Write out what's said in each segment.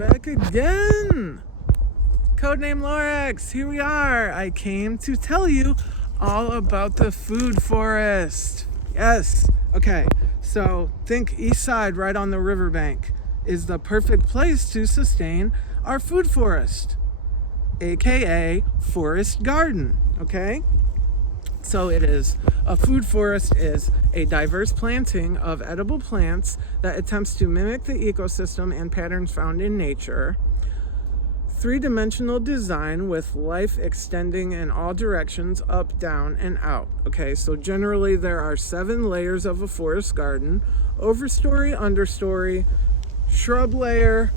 back again. Codename Lorax, here we are. I came to tell you all about the food forest. Yes. Okay, so think east side right on the riverbank is the perfect place to sustain our food forest, aka forest garden. Okay, so it is a food forest is a diverse planting of edible plants that attempts to mimic the ecosystem and patterns found in nature. Three-dimensional design with life extending in all directions, up, down, and out. Okay, so generally there are 7 layers of a forest garden: overstory, understory, shrub layer,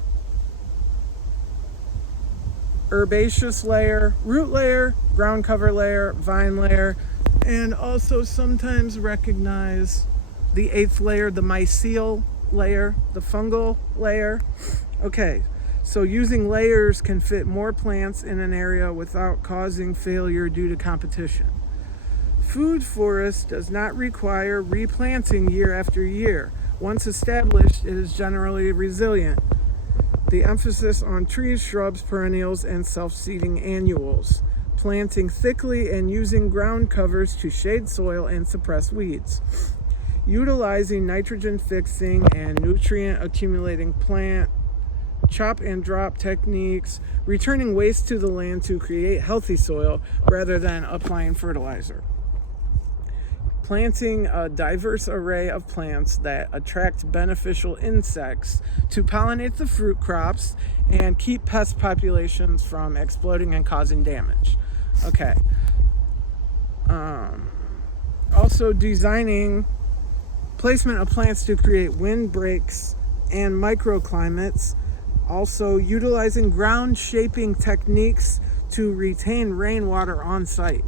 herbaceous layer, root layer, ground cover layer, vine layer, and also sometimes recognize the 8th layer, the mycelial layer, the fungal layer. Okay, so using layers can fit more plants in an area without causing failure due to competition. Food forest does not require replanting year after year. Once established, it is generally resilient. The emphasis on trees, shrubs, perennials, and self-seeding annuals. Planting thickly and using ground covers to shade soil and suppress weeds. Utilizing nitrogen fixing and nutrient accumulating plant chop and drop techniques, returning waste to the land to create healthy soil rather than applying fertilizer. Planting a diverse array of plants that attract beneficial insects to pollinate the fruit crops and keep pest populations from exploding and causing damage. Okay. Also designing placement of plants to create windbreaks and microclimates. Also utilizing ground shaping techniques to retain rainwater on site.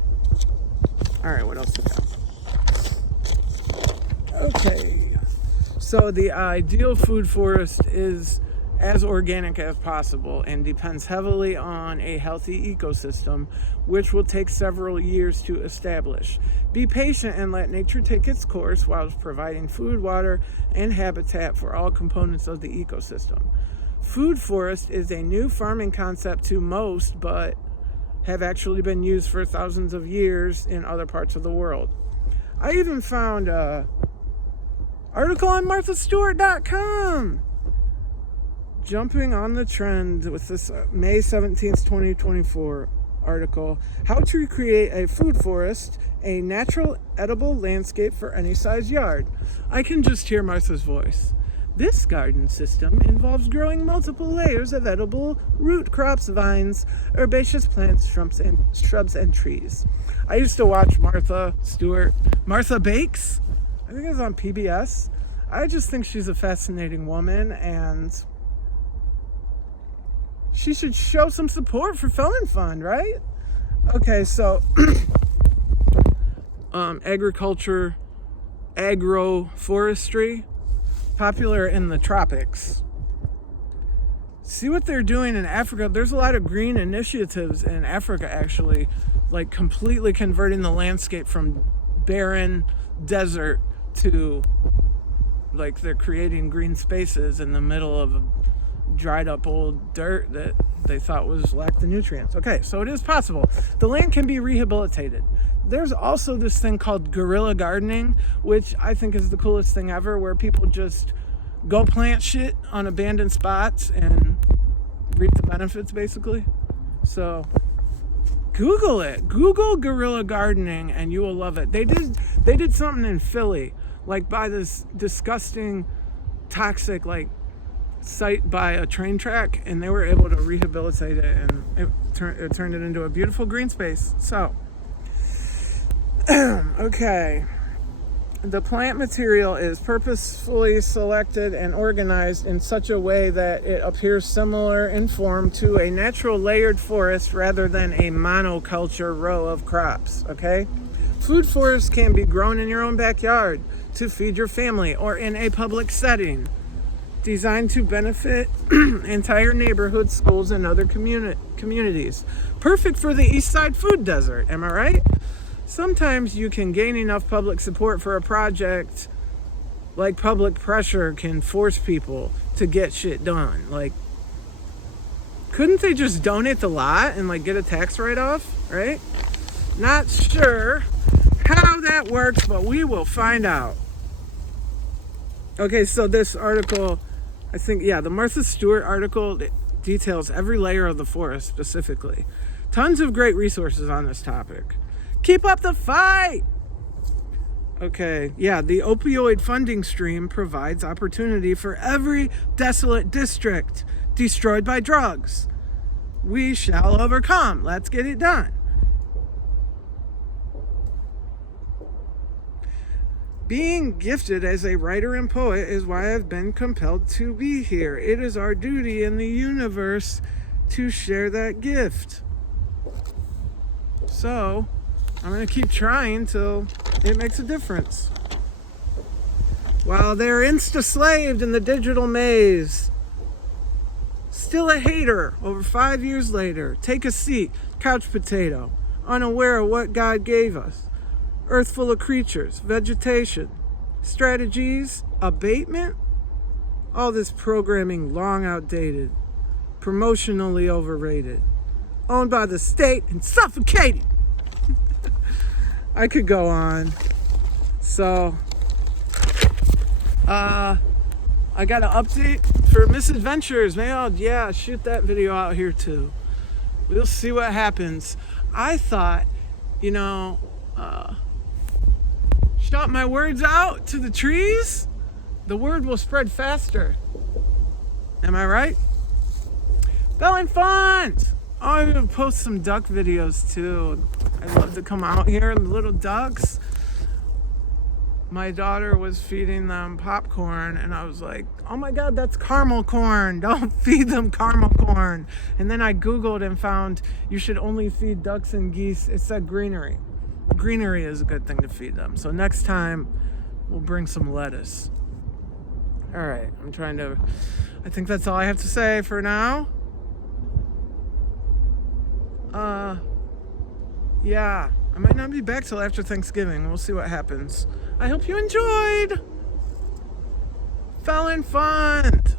All right, what else we got? Okay, so the ideal food forest is as organic as possible and depends heavily on a healthy ecosystem, which will take several years to establish. Be patient and let nature take its course while providing food, water, and habitat for all components of the ecosystem. Food forest is a new farming concept to most, but have actually been used for thousands of years in other parts of the world. I even found an article on marthastewart.com jumping on the trend with this May 17th, 2024 article, How to Create a Food Forest, a Natural Edible Landscape for Any Size Yard. I can just hear Martha's voice. This garden system involves growing multiple layers of edible root crops, vines, herbaceous plants, shrubs, and trees. I used to watch Martha Bakes. I think it was on PBS. I just think she's a fascinating woman, and she should show some support for felonfund, right? Okay, so agriculture, agroforestry, popular in the tropics. See what they're doing in Africa. There's a lot of green initiatives in Africa, actually, like completely converting the landscape from barren desert to, like, they're creating green spaces in the middle of dried up old dirt that they thought lacked the nutrients. Okay, so it is possible. The land can be rehabilitated. There's also this thing called guerrilla gardening, which I think is the coolest thing ever, where people just go plant shit on abandoned spots and reap the benefits, basically. So Google it. Google guerrilla gardening and you will love it. They did something in Philly, like by this disgusting, toxic, like, site by a train track, and they were able to rehabilitate it, and it turned it into a beautiful green space. So okay, the plant material is purposefully selected and organized in such a way that it appears similar in form to a natural layered forest rather than a monoculture row of crops. Okay, food forests can be grown in your own backyard to feed your family or in a public setting, designed to benefit entire neighborhoods, schools, and other communities. Perfect for the East Side food desert, am I right? Sometimes you can gain enough public support for a project, like public pressure can force people to get shit done. Like, Couldn't they just donate the lot and like get a tax write-off, right? Not sure how that works, but we will find out. Okay, so this article, I think, yeah, the Martha Stewart article details every layer of the forest specifically. Tons of great resources on this topic. Keep up the fight! Okay, yeah, the opioid funding stream provides opportunity for every desolate district destroyed by drugs. We shall overcome. Let's get it done. Being gifted as a writer and poet is why I've been compelled to be here. It is our duty in the universe to share that gift. So, I'm going to keep trying till it makes a difference. While they're insta-slaved in the digital maze, still a hater over 5 years later. Take a seat, couch potato, unaware of what God gave us. Earth full of creatures, vegetation, strategies, abatement. All this programming long outdated, promotionally overrated, owned by the state and suffocated. I could go on. So, I got an update for misadventures. Maybe I'll, shoot that video out here too. We'll see what happens. I thought, shout my words out to the trees, the word will spread faster. Am I right? Felonfund! Oh, I'm going to post some duck videos too. I'd love to come out here, the little ducks. My daughter was feeding them popcorn and I was like, oh my God, that's caramel corn. Don't feed them caramel corn. And then I Googled and found you should only feed ducks and geese. It said greenery. Greenery is a good thing to feed them. So next time we'll bring some lettuce. All right, I think that's all I have to say for now. Yeah, I might not be back till after Thanksgiving. We'll see what happens. I hope you enjoyed. Felonfund.